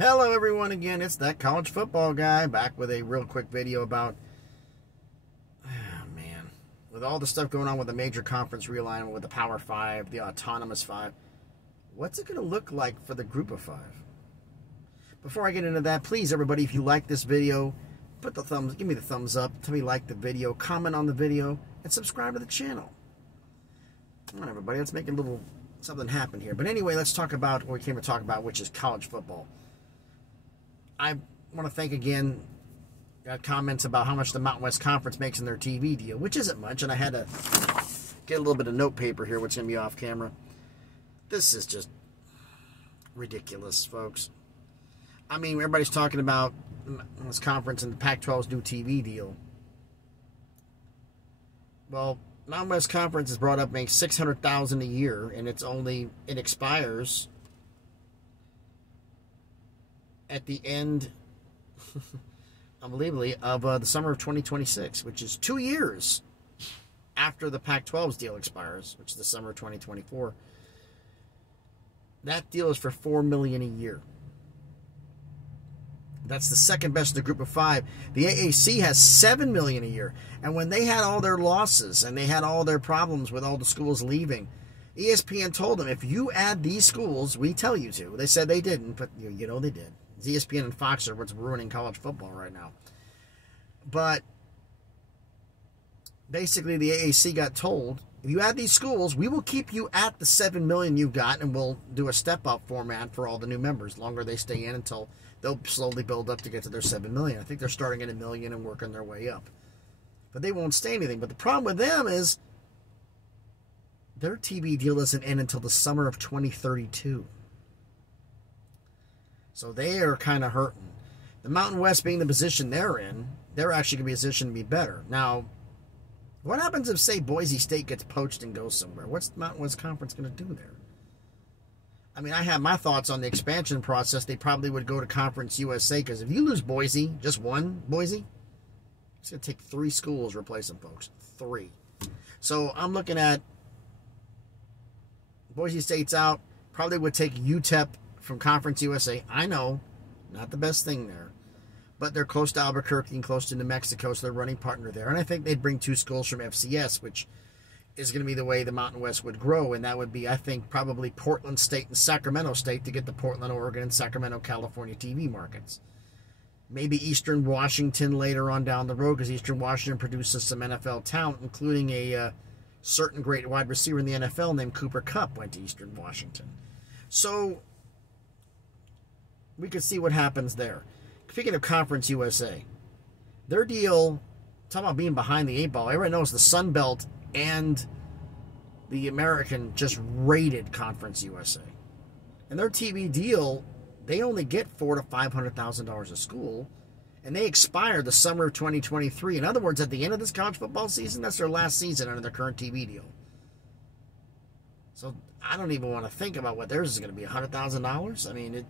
Hello everyone again, it's that college football guy back with a real quick video about, with all the stuff going on with the major conference realignment, with the Power 5, the Autonomous 5, what's it going to look like for the Group of 5? Before I get into that, please everybody, if you like this video, give me the thumbs up, tell me you like the video, comment on the video, and subscribe to the channel. Come on everybody, let's make a little something happen here. But anyway, let's talk about what we came to talk about, which is college football. I want to thank again, got comments about how much the Mountain West Conference makes in their TV deal, which isn't much, and I had to get a little bit of note paper here, which is going to be off camera. This is just ridiculous, folks. I mean, everybody's talking about this conference and the Pac-12's new TV deal. Well, Mountain West Conference is brought up makes $600,000 a year, and it expires at the end, unbelievably, of the summer of 2026, which is 2 years after the Pac-12's deal expires, which is the summer of 2024. That deal is for $4 million a year. That's the second best of the Group of 5. The AAC has $7 million a year. And when they had all their losses and they had all their problems with all the schools leaving, ESPN told them, if you add these schools, we tell you to. They said they didn't, but you know they did. ESPN and Fox are what's ruining college football right now. But basically the AAC got told, if you add these schools, we will keep you at the $7 million you've got, and we'll do a step-up format for all the new members. Longer they stay in until they'll slowly build up to get to their $7 million. I think they're starting at $1 million and working their way up. But they won't stay anything. But the problem with them is their TV deal doesn't end until the summer of 2032. So they are kind of hurting. The Mountain West being the position they're in, they're actually going to be positioned to be better. Now, what happens if, say, Boise State gets poached and goes somewhere? What's the Mountain West Conference going to do there? I mean, I have my thoughts on the expansion process. They probably would go to Conference USA, because if you lose Boise, just one Boise, it's going to take 3 schools to replace them, folks. 3. So I'm looking at Boise State's out. Probably would take UTEP from Conference USA. I know, not the best thing there. But they're close to Albuquerque and close to New Mexico, so they're running partner there. And I think they'd bring 2 schools from FCS, which is going to be the way the Mountain West would grow. And that would be, I think, probably Portland State and Sacramento State to get the Portland, Oregon, and Sacramento, California TV markets. Maybe Eastern Washington later on down the road, because Eastern Washington produces some NFL talent, including a certain great wide receiver in the NFL named Cooper Kupp went to Eastern Washington. So we could see what happens there. Speaking of Conference USA, their deal, talking about being behind the 8 ball, everybody knows the Sun Belt and the American just raided Conference USA. And their TV deal, they only get $400,000 to $500,000 a school, and they expire the summer of 2023. In other words, at the end of this college football season, that's their last season under their current TV deal. So I don't even want to think about what theirs is going to be, $100,000. I mean,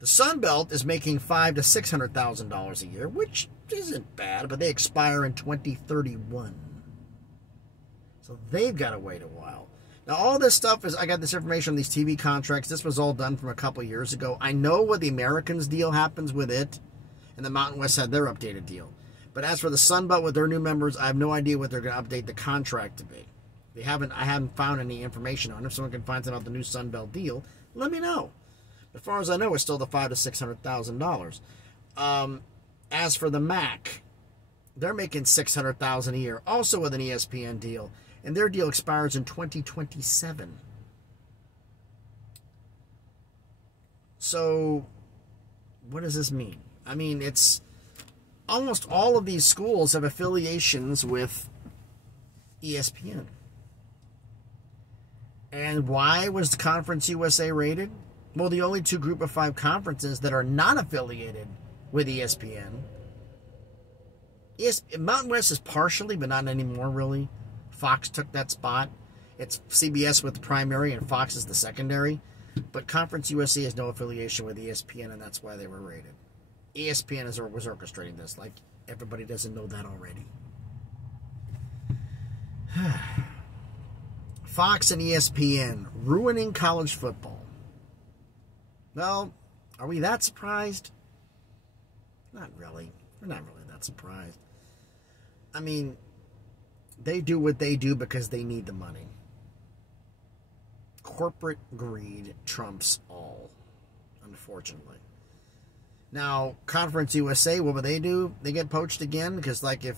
the Sun Belt is making $500,000 to $600,000 a year, which isn't bad, but they expire in 2031. So they've got to wait a while. Now, all this stuff is, I got this information on these TV contracts. This was all done from a couple of years ago. I know what the Americans deal happens with it, and the Mountain West had their updated deal. But as for the Sun Belt with their new members, I have no idea what they're going to update the contract to be. I haven't found any information on it. If someone can find something about the new Sun Belt deal, let me know. As far as I know, it's still the $500,000 to $600,000. As for the MAC, they're making $600,000 a year, also with an ESPN deal, and their deal expires in 2027. So, what does this mean? I mean, it's almost all of these schools have affiliations with ESPN. And why was the Conference USA rated? Well, the only 2 Group of 5 conferences that are not affiliated with ESPN. Mountain West is partially, but not anymore, really. Fox took that spot. It's CBS with the primary, and Fox is the secondary. But Conference USA has no affiliation with ESPN, and that's why they were rated. ESPN was orchestrating this, like everybody doesn't know that already. Fox and ESPN ruining college football. Well, Are we that surprised? Not really. We're not really that surprised. I mean, they do what they do because they need the money. Corporate greed trumps all, unfortunately. Now, Conference USA, what will they do? They get poached again because, like, if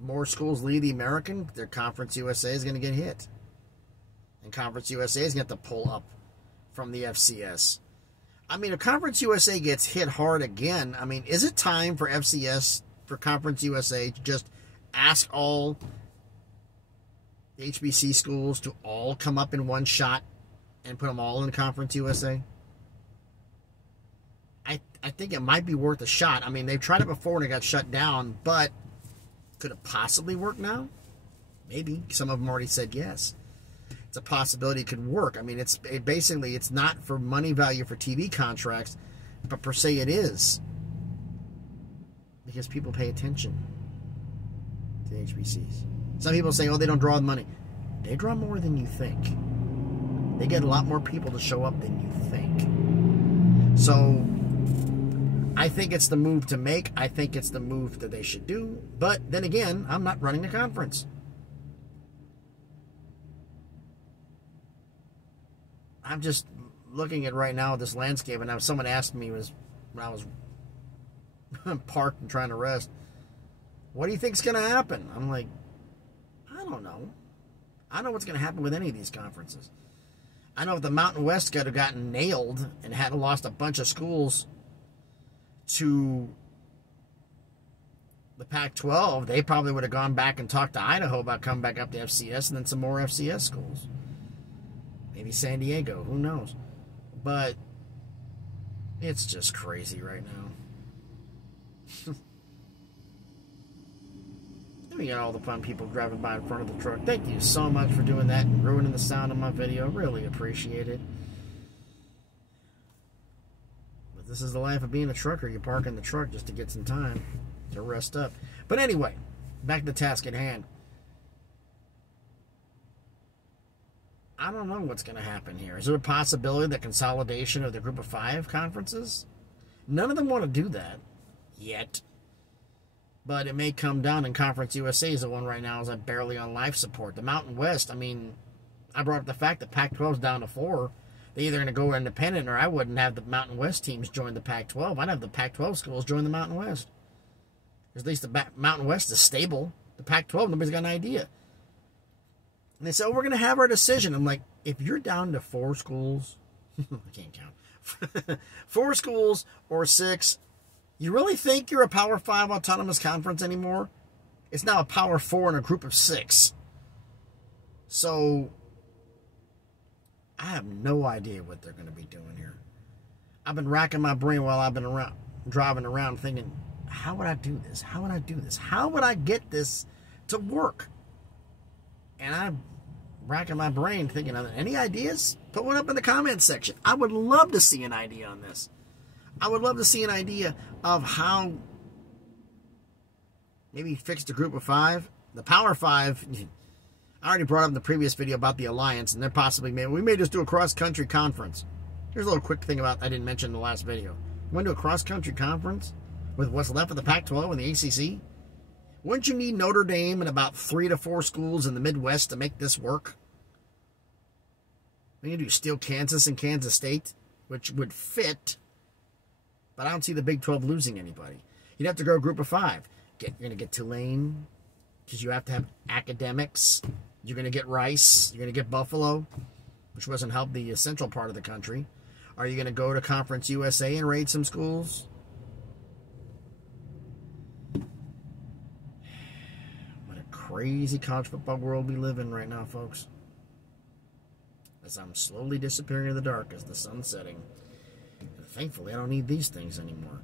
more schools leave the American, their Conference USA is going to get hit. And Conference USA is going to have to pull up from the FCS. I mean, if Conference USA gets hit hard again, I mean, is it time for for Conference USA to just ask all the HBC schools to all come up in one shot and put them all in Conference USA? I think it might be worth a shot. I mean, they've tried it before and it got shut down, but could it possibly work now? Maybe. Some of them already said yes. It's a possibility it could work. I mean, basically, it's not for money value for TV contracts, but per se it is. Because people pay attention to the HBCs. Some people say, oh, they don't draw the money. They draw more than you think. They get a lot more people to show up than you think. So, I think it's the move to make. I think it's the move that they should do. But then again, I'm not running the conference. I'm just looking at right now this landscape, and someone asked me when I was parked and trying to rest, what do you think's going to happen? I'm like, I don't know. I don't know what's going to happen with any of these conferences. I know if the Mountain West could have gotten nailed and had lost a bunch of schools to the Pac-12, they probably would have gone back and talked to Idaho about coming back up to FCS and then some more FCS schools. Maybe San Diego, who knows? But it's just crazy right now. We got all the fun people driving by in front of the truck. Thank you so much for doing that and ruining the sound of my video. Really appreciate it. But this is the life of being a trucker. You park in the truck just to get some time to rest up. But anyway, back to the task at hand. I don't know what's going to happen here. Is there a possibility that consolidation of the Group of 5 conferences? None of them want to do that yet. But it may come down, and Conference USA is the one right now is barely on life support. The Mountain West, I mean, I brought up the fact that Pac-12 is down to 4. They're either going to go independent, or I wouldn't have the Mountain West teams join the Pac-12. I'd have the Pac-12 schools join the Mountain West. At least the Mountain West is stable. The Pac-12, nobody's got an idea. And they say, oh, we're going to have our decision. I'm like, if you're down to 4 schools, I can't count, 4 schools or 6, you really think you're a Power 5 autonomous conference anymore? It's now a Power 4 and a group of 6. So, I have no idea what they're going to be doing here. I've been racking my brain while I've been driving around thinking, how would I do this? How would I do this? How would I get this to work? And I'm racking my brain thinking, any ideas? Put one up in the comments section. I would love to see an idea on this. I would love to see an idea of how maybe fix the Group of 5. The Power 5, I already brought up in the previous video about the Alliance, and they're possibly, we may just do a cross-country conference. Here's a little quick thing about I didn't mention in the last video. You want to do a cross-country conference with what's left of the Pac-12 and the ACC? Wouldn't you need Notre Dame and about 3 to 4 schools in the Midwest to make this work? We can do Steel Kansas and Kansas State, which would fit, but I don't see the Big 12 losing anybody. You'd have to go a Group of 5. You're going to get Tulane, because you have to have academics. You're going to get Rice. You're going to get Buffalo, which doesn't help the central part of the country. Are you going to go to Conference USA and raid some schools? What a crazy college football world we live in right now, folks. As I'm slowly disappearing in the dark as the sun's setting. And thankfully, I don't need these things anymore.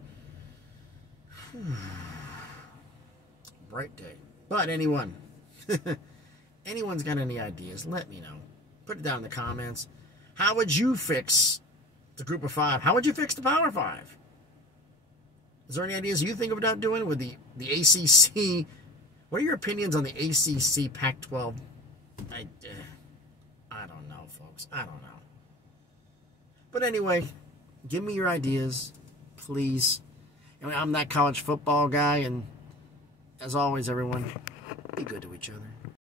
Bright day. But anyone's got any ideas, let me know. Put it down in the comments. How would you fix the Group of 5? How would you fix the Power 5? Is there any ideas you think about doing with the ACC? What are your opinions on the ACC Pac-12? I don't know, folks. I don't know. But anyway, Give me your ideas, please. I'm that college football guy, and as always, everyone, be good to each other.